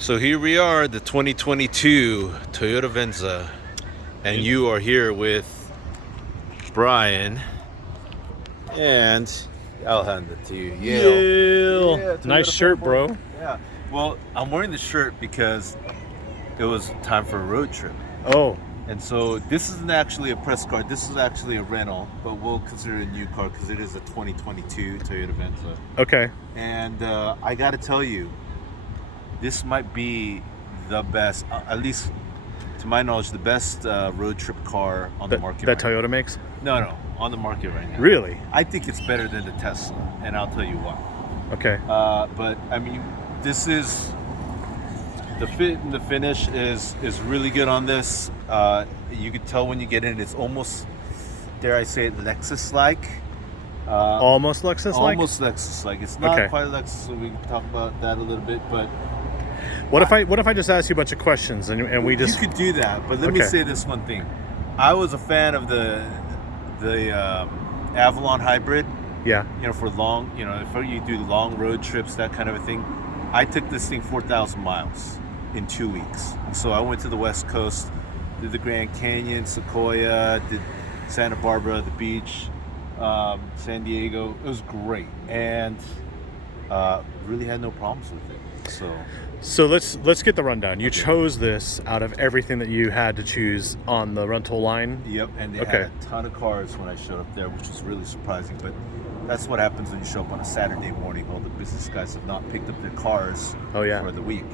So here we are, the 2022 Toyota Venza, and you are here with Brian, and I'll hand it to you. Yeah, nice shirt, bro. Yeah. Well, I'm wearing the shirt because it was time for a road trip. Oh, And so this isn't actually a press car. This is actually a rental, but we'll consider it a new car because it is a 2022 Toyota Venza. okay. And I got to tell you, this might be the best, at least to my knowledge, the best road trip car on the market. That right Toyota makes? now. No, on the market right now. Really? I think it's better than the Tesla, and I'll tell you why. Okay. But I mean, this is the fit and the finish is really good on this. You can tell when you get in, it's almost, dare I say it, Lexus-like. Almost Lexus-like? Almost Lexus-like. It's not Okay. quite Lexus, so we can talk about that a little bit. But What if I just ask you a bunch of questions and we just... you could do that. But let me say this one thing: I was a fan of the Avalon Hybrid. Yeah. You know, for long, you know, if you do long road trips, that kind of a thing. I took this thing 4,000 miles in 2 weeks. So I went to the West Coast, did the Grand Canyon, Sequoia, did Santa Barbara, the beach, San Diego. It was great, and really had no problems with it. So let's get the rundown. You chose this out of everything that you had to choose on the rental line? Yep, and they had a ton of cars when I showed up there, which was really surprising. But that's what happens when you show up on a Saturday morning. All the business guys have not picked up their cars for the week.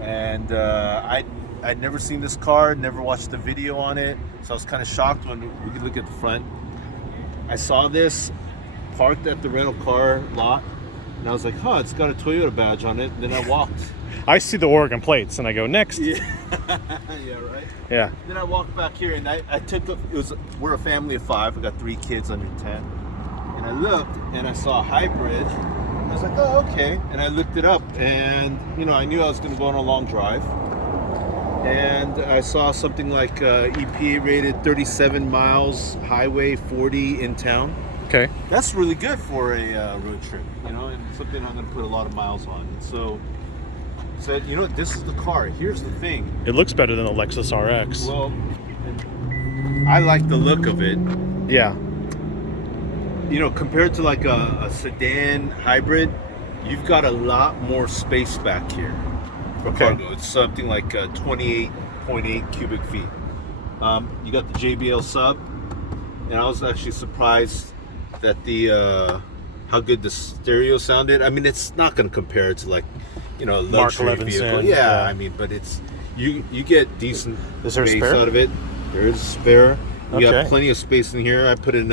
And I'd never seen this car, never watched the video on it, so I was kind of shocked when we could look at the front. I saw this parked at the rental car lot, and I was like, it's got a Toyota badge on it. And then I walked. I see the Oregon plates and I go, next. Yeah, yeah, right? Yeah. Then I walked back here, and I took we're a family of 5. I got 3 kids under 10. And I looked, and I saw a hybrid. I was like, oh, okay. And I looked it up, and, you know, I knew I was going to go on a long drive. And I saw something like EPA rated 37 miles, highway 40 in town. Okay. That's really good for a road trip, you know, and something I'm going to put a lot of miles on. And so said, you know, this is the car. Here's the thing. It looks better than the Lexus RX. Well, I like the look of it. Yeah. You know, compared to like a sedan hybrid, you've got a lot more space back here for cargo. It's something like 28.8 cubic feet. You got the JBL sub, and I was actually surprised that how good the stereo sounded. I mean, it's not going to compare to like, you know, a luxury vehicle. Yeah, I mean, but it's you get decent space out of it. There's a spare. You got plenty of space in here. I put in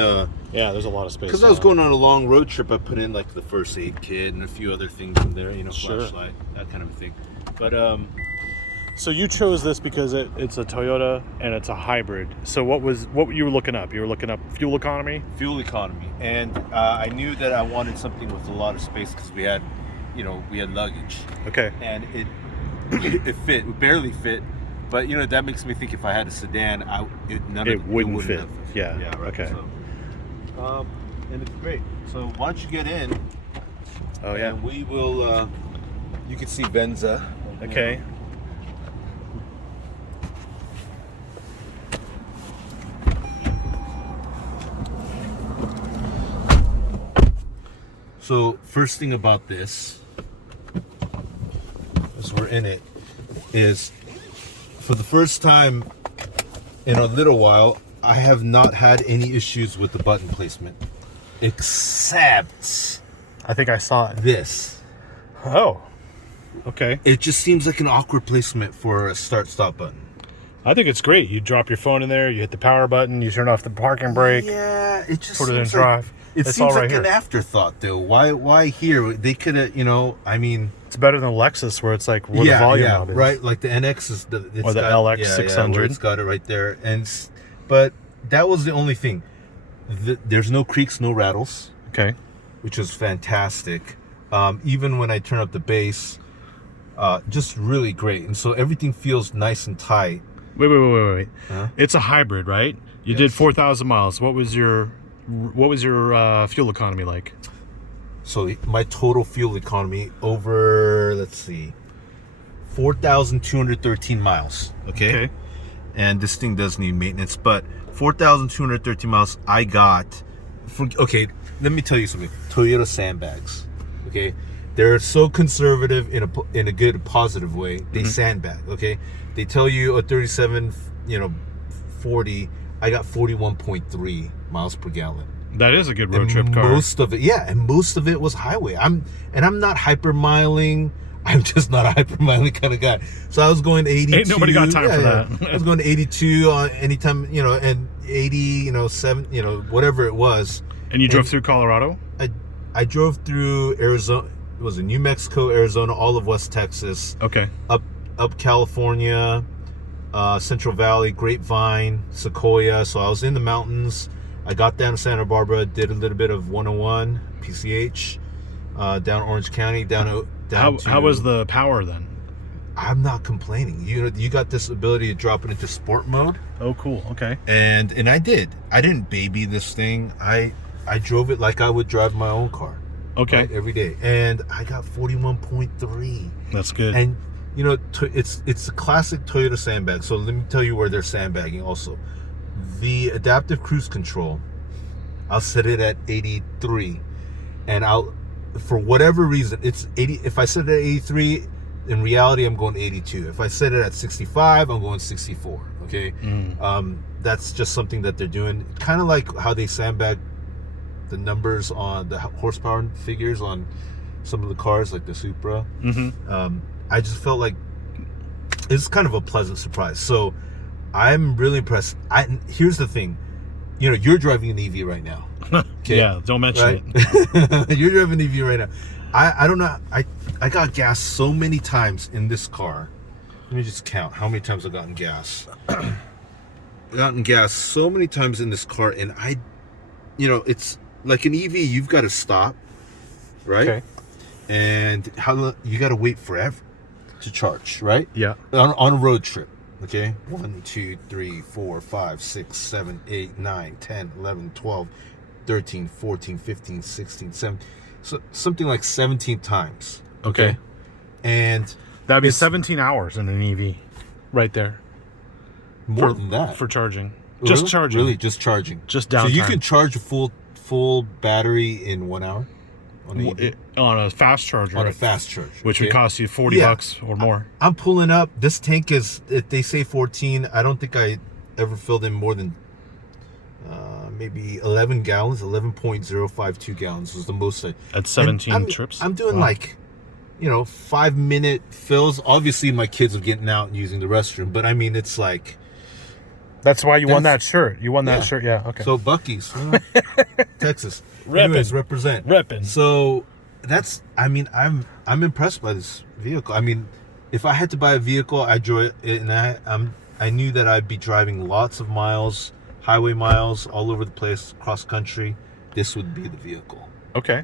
yeah, there's a lot of space. Because I was going on a long road trip, I put in like the first aid kit and a few other things in there, you know, flashlight, that kind of a thing. But so you chose this because it's a Toyota and it's a hybrid. So what you were looking up? You were looking up fuel economy? Fuel economy. And I knew that I wanted something with a lot of space because we had luggage. Okay. And it fit, it barely fit. But, you know, that makes me think if I had a sedan, it wouldn't fit. Yeah. Yeah, right. Okay. So, and it's great. So why don't you get in? Oh, yeah. And we will, you can see Venza. Okay. So first thing about this, as we're in it, is for the first time in a little while, I have not had any issues with the button placement, except I think I saw it. this. Oh, okay. It just seems like an awkward placement for a start-stop button. I think it's great. You drop your phone in there, you hit the power button, you turn off the parking brake. Yeah, it just put it in seems drive. It It's seems all right like here. an afterthought, though. Why here? They could have, you know, I mean... It's better than Lexus, where it's like where the volume knob is. Right. Like the NX is or the LX 600. It's got it right there, but that was the only thing. There's no creaks, no rattles. Okay. Which was fantastic. Even when I turn up the bass, just really great. And so everything feels nice and tight. Wait. Huh? It's a hybrid, right? You did 4,000 miles. What was your fuel economy like? So my total fuel economy over, let's see, 4,213 miles. Okay. And this thing does need maintenance, but 4,213 miles I got. Okay, let me tell you something. Toyota sandbags. Okay, they're so conservative in a good, positive way. They sandbag. Okay, they tell you a 37, 40. I got 41.3 miles per gallon. That is a good road trip car. Most of it was highway. I'm not hypermiling. I'm just not a hypermiling kind of guy. So I was going 82. Ain't nobody got time for that. I was going to 82 on anytime, and 80, 7, whatever it was. And you drove through Colorado? I drove through Arizona. It was in New Mexico, Arizona, all of West Texas. Okay. Up California, Central Valley, Grapevine, Sequoia. So I was in the mountains. I got down to Santa Barbara, did a little bit of 101 PCH, down Orange County, How was the power then? I'm not complaining. You got this ability to drop it into sport mode. Oh, cool. Okay. And I did. I didn't baby this thing. I drove it like I would drive my own car. Okay. Right, every day, and I got 41.3. That's good. And it's a classic Toyota sandbag. So let me tell you where they're sandbagging also. The adaptive cruise control, I'll set it at 83, and for whatever reason, it's 80. If I set it at 83, in reality, I'm going 82. If I set it at 65, I'm going 64. Okay, that's just something that they're doing. Kind of like how they sandbag the numbers on the horsepower figures on some of the cars, like the Supra. I just felt like it's kind of a pleasant surprise. So I'm really impressed. Here's the thing, you're driving an EV right now. Okay? Yeah, don't mention it. You're driving an EV right now. I don't know. I got gas so many times in this car. Let me just count how many times I've gotten gas. I've gotten gas so many times in this car, and it's like an EV. You've got to stop, right? Okay. And you got to wait forever to charge, right? Yeah. On a road trip. Okay, 1, 2, 3, 4, 5, 6, 7, 8, 9, 10, 11, 12, 13, 14, 15, 16, 17. So something like 17 times. Okay. And that'd be 17 hours in an EV right there. More than that. For charging. Really? Just charging. Really, just charging. Just downtime. So you can charge a full battery in 1 hour? On a fast charger. On a fast charger. Which would cost you $40 or more. I'm pulling up. This tank is, they say 14. I don't think I ever filled in more than maybe 11 gallons. 11.052 gallons was the most. At 17 trips? I'm doing 5-minute fills. Obviously, my kids are getting out and using the restroom. But I mean, it's like... That's why you won that shirt. You won that shirt, yeah. Okay. So Buc-ee's, Texas. Reppin'. Anyways, represent. Reppin'. So I'm impressed by this vehicle. I mean, if I had to buy a vehicle, I enjoy it, and I knew that I'd be driving lots of miles, highway miles, all over the place, cross country. This would be the vehicle. Okay.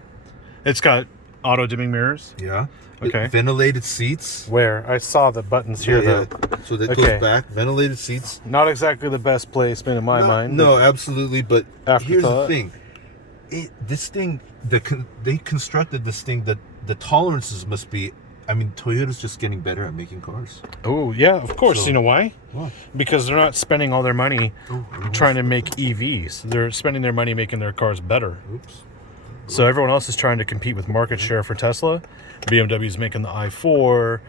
It's got auto dimming mirrors. Yeah. Okay. Ventilated seats. Where? I saw the buttons here, though. So that goes back. Ventilated seats. Not exactly the best placement in my mind. No, absolutely. But here's the thing. This thing, they constructed this thing that the tolerances must be... I mean, Toyota's just getting better at making cars. Oh, yeah, of course. So, you know why? Why? Because they're not spending all their money trying to make EVs. They're spending their money making their cars better. Oops. So everyone else is trying to compete with market share for Tesla. BMW's making the i4,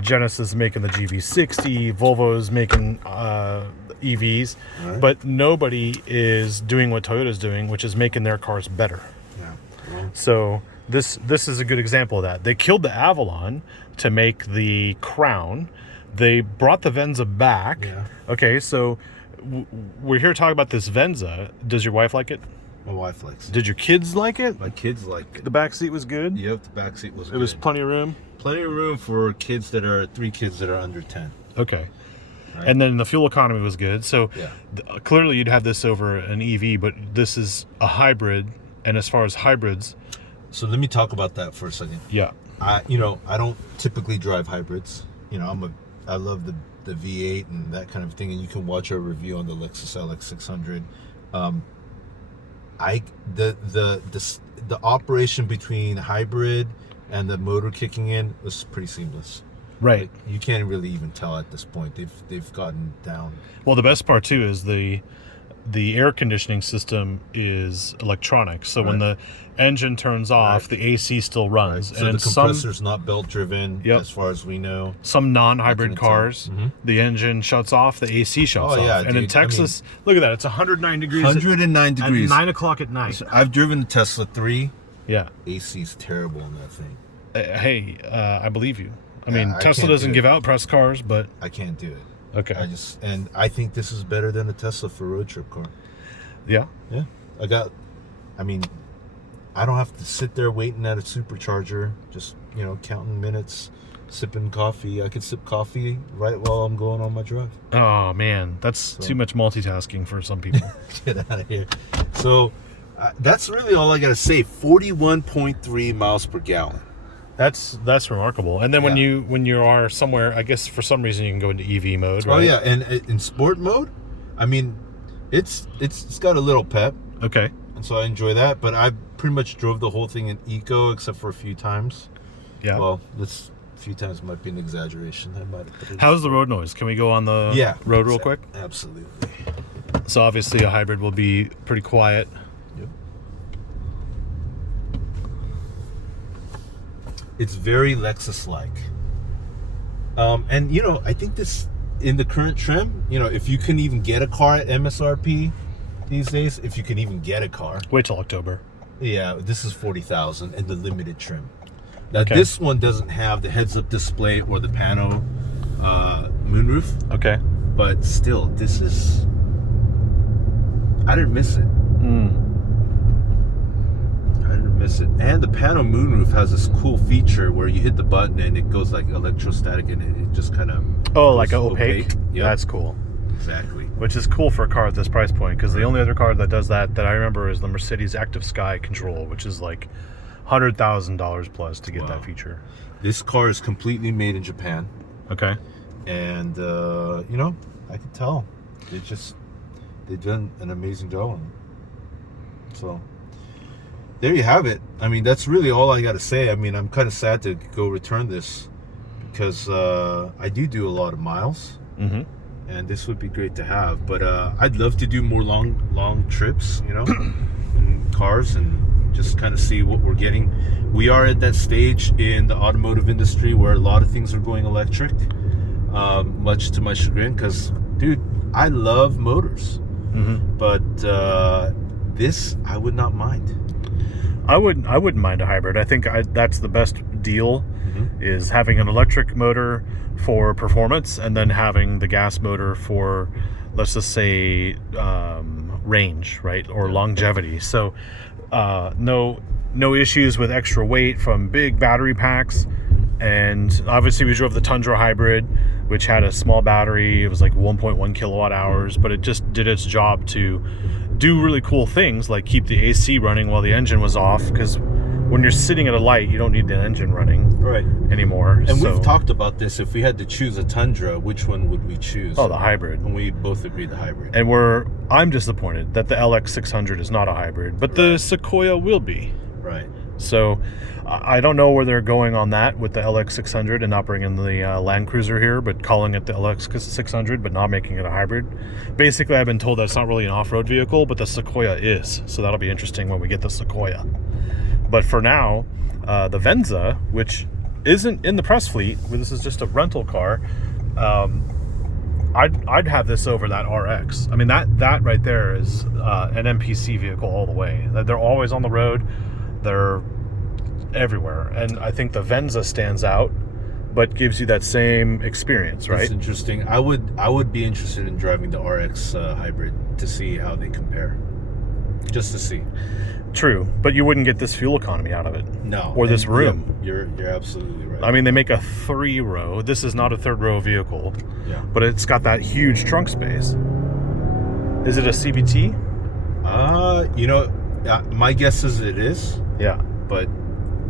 Genesis is making the GV60, Volvo's making EVs, but nobody is doing what Toyota's doing, which is making their cars better. Yeah. Well, so this is a good example of that. They killed the Avalon to make the Crown. They brought the Venza back. Yeah. Okay, so we're here talking about this Venza. Does your wife like it? my wife likes it. Did your kids like it? My kids like it. The back seat was good? Yep, the back seat was good. It was plenty of room? Plenty of room for three kids that are under 10. Okay. Right. And then the fuel economy was good. So yeah. Clearly you'd have this over an EV, but this is a hybrid. And as far as hybrids... So let me talk about that for a second. Yeah. I don't typically drive hybrids. I love the V8 and that kind of thing. And you can watch our review on the Lexus LX600. The operation between hybrid and the motor kicking in was pretty seamless. Right. Like, you can't really even tell at this point. They've gotten down. Well, the best part too is the air conditioning system is electronic. So when the engine turns off, the AC still runs. So and the compressor's not belt driven, as far as we know. Some non-hybrid cars, the engine shuts off, the AC shuts off. Yeah, and in Texas, look at that, it's 109 degrees. 109 degrees. At 9 o'clock at night. So I've driven the Tesla 3. Yeah. AC's terrible on that thing. Hey, I believe you. I mean, I Tesla can't doesn't do give it. out press cars, but I can't do it. okay. And I think this is better than a Tesla for road trip car. Yeah. Yeah. I don't have to sit there waiting at a supercharger, just, counting minutes, sipping coffee. I could sip coffee right while I'm going on my drive. Oh man, that's too much multitasking for some people. Get out of here. So that's really all I got to say. 41.3 miles per gallon. That's remarkable. And then when you are somewhere, I guess for some reason you can go into EV mode, right? Oh yeah, and in sport mode, I mean, it's got a little pep. Okay. And so I enjoy that, but I pretty much drove the whole thing in eco except for a few times. Yeah. Well, a few times might be an exaggeration. How's the road noise? Can we go on the road real quick? Absolutely. So obviously a hybrid will be pretty quiet. Yep. It's very Lexus-like. And, I think this, in the current trim, if you can even get a car at MSRP these days, if you can even get a car. Wait till October. Yeah, this is $40,000 in the limited trim. Now, this one doesn't have the heads-up display or the pano moonroof. Okay. But still, this is... I didn't miss it. I didn't miss it. And the pano moonroof has this cool feature where you hit the button and it goes like electrostatic and it just kind of... Oh, like an opaque? Yep. That's cool. Exactly. Which is cool for a car at this price point, because the only other car that does that I remember is the Mercedes Active Sky Control, which is like $100,000 plus to get that feature. This car is completely made in Japan. Okay. And, I could tell. They've done an amazing job on it. So, there you have it. I mean, that's really all I got to say. I mean, I'm kind of sad to go return this because I do a lot of miles. Mm-hmm. And this would be great to have. But I'd love to do more long trips, in cars and just kind of see what we're getting. We are at that stage in the automotive industry where a lot of things are going electric, much to my chagrin, because, dude, I love motors. Mm-hmm. But this, I would not mind. I wouldn't mind a hybrid. I think that's the best deal, is having an electric motor for performance and then having the gas motor for, let's just say, range, right, or longevity. So no issues with extra weight from big battery packs. And obviously we drove the Tundra hybrid, which had a small battery. It was like 1.1 kilowatt hours, but it just did its job to do really cool things like keep the AC running while the engine was off, because when you're sitting at a light, you don't need the engine running anymore. And we've talked about this. If we had to choose a Tundra, which one would we choose? Oh, the hybrid. And we both agreed the hybrid. And I'm disappointed that the LX600 is not a hybrid, but the Sequoia will be. Right. So I don't know where they're going on that with the LX600 and not bringing the Land Cruiser here, but calling it the LX600, but not making it a hybrid. Basically, I've been told that's not really an off-road vehicle, but the Sequoia is. So that'll be interesting when we get the Sequoia. But for now, the Venza, which isn't in the press fleet, this is just a rental car, I'd have this over that RX. I mean, that right there is an MPC vehicle all the way. They're always on the road. They're everywhere. And I think the Venza stands out, but gives you that same experience, right? That's interesting. I would be interested in driving the RX hybrid to see how they compare. Just to see. True, but you wouldn't get this fuel economy out of it. No. Or this room. You're absolutely right. I mean, they make a 3-row. This is not a 3rd-row vehicle. Yeah. But it's got that huge trunk space. Is it a CVT? My guess is it is. Yeah. But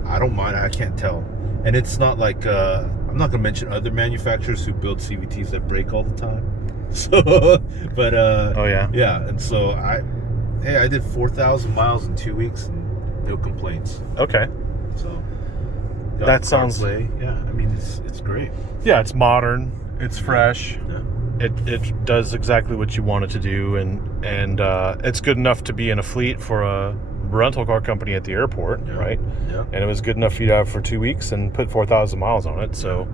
I don't mind. I can't tell. And it's not like I'm not gonna mention other manufacturers who build CVTs that break all the time. So, but oh yeah. Yeah, and so I did 4,000 miles in 2 weeks and no complaints. Okay. So that sounds. Yeah, I mean, mean, it's great. Yeah, it's modern. It's fresh. Yeah. It does exactly what you want it to do, and it's good enough to be in a fleet for a rental car company at the airport, right? Yeah. And it was good enough for you to have for 2 weeks and put 4,000 miles on it. So,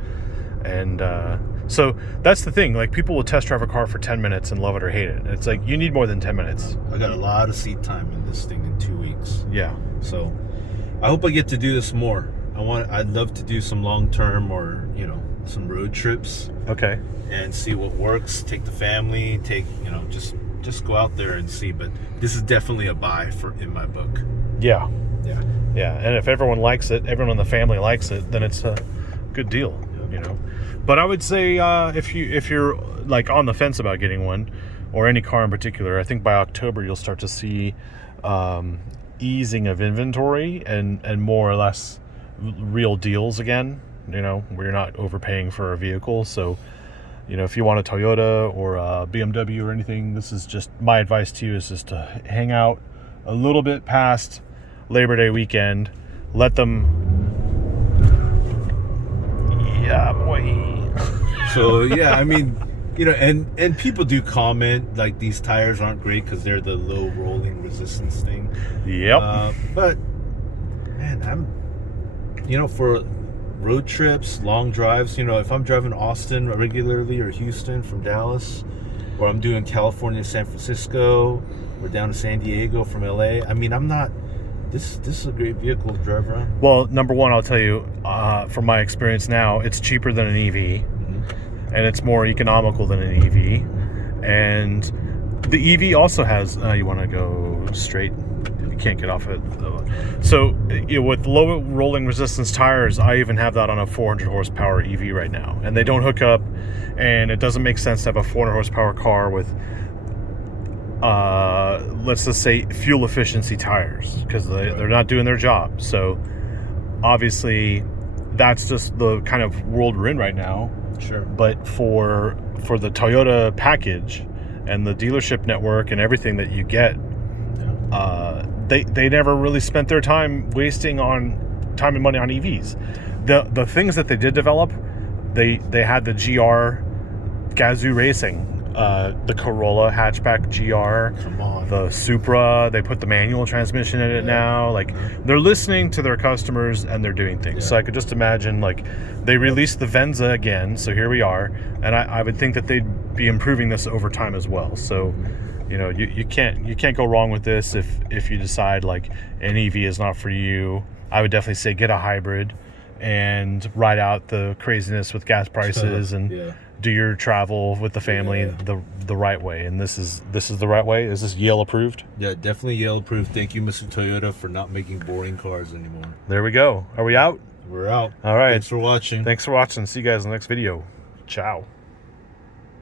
so that's the thing. Like, people will test drive a car for 10 minutes and love it or hate it. It's like, you need more than 10 minutes. I got a lot of seat time in this thing in 2 weeks. Yeah. So I hope I get to do this more. I'd love to do some long term or, some road trips. Okay. And see what works. Take the family, just go out there and see. But this is definitely a buy in my book. Yeah. Yeah. Yeah. And if everyone likes it, everyone in the family likes it, then it's a good deal, But I would say if you're like on the fence about getting one, or any car in particular, I think by October you'll start to see easing of inventory and more or less real deals again, where you're not overpaying for a vehicle. So, if you want a Toyota or a BMW or anything, this is just my advice to you, is just to hang out a little bit past Labor Day weekend. Let them, yeah, boy. So yeah, I mean, and people do comment like these tires aren't great because they're the low rolling resistance thing. Yep. But man, for road trips, long drives, if I'm driving Austin regularly or Houston from Dallas, or I'm doing California, San Francisco, or down to San Diego from LA, I mean, this is a great vehicle to drive around. Well, number one, I'll tell you, from my experience now, it's cheaper than an EV, and it's more economical than an EV. And the EV also has, you want to go straight, you can't get off it. So with low rolling resistance tires, I even have that on a 400 horsepower EV right now, and they don't hook up, and it doesn't make sense to have a 400 horsepower car with let's just say fuel efficiency tires, because they're not doing their job. So obviously that's just the kind of world we're in right now. Sure. But for the Toyota package and the dealership network and everything that you get, they never really spent their time wasting on time and money on EVs. The things that they did develop, they had the GR Gazoo Racing, the Corolla hatchback GR, Come on. the Supra. They put the manual transmission in it now. Like, they're listening to their customers and they're doing things. So I could just imagine, like, they released the Venza again, so here we are, and I would think that they'd be improving this over time as well. So you can't go wrong with this if you decide like an EV is not for you. I would definitely say get a hybrid and ride out the craziness with gas prices and do your travel with the family the right way. And this is the right way. Is this Yale approved? Yeah, definitely Yale approved. Thank you, Mr. Toyota, for not making boring cars anymore. There we go. Are we out? We're out. All right. Thanks for watching. Thanks for watching. See you guys in the next video. Ciao.